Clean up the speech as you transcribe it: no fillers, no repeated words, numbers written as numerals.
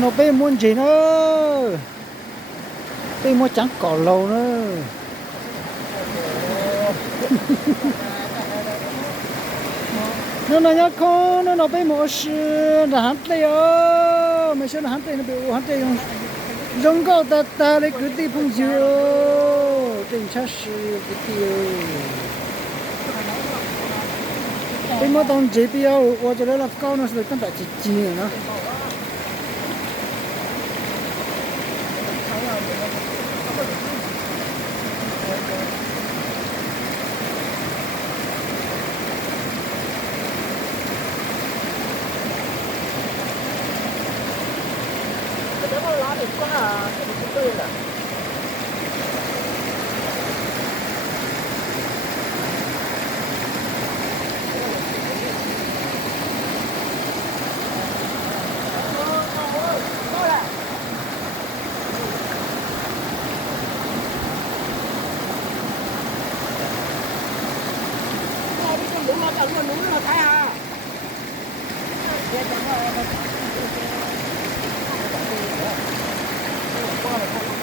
nó bé muốn gì nữa, bé muốn trắng cỏ lâu nữa. Nó nhớ con nó bé mua sự là hắn tây ơ mấy số là hắn tây nó bị hắn tây giống câu ta ta lấy cứ đi phong dừa tình cha sự cái tiêu bé mua tông chế tiêu tôi cho nó là cao nó sẽ tăng đại chỉ nữa. Nếu mà lá thì quá à, thì cũng tươi là. Đúng là chẳng luôn đúng là thái à. Qua rồi.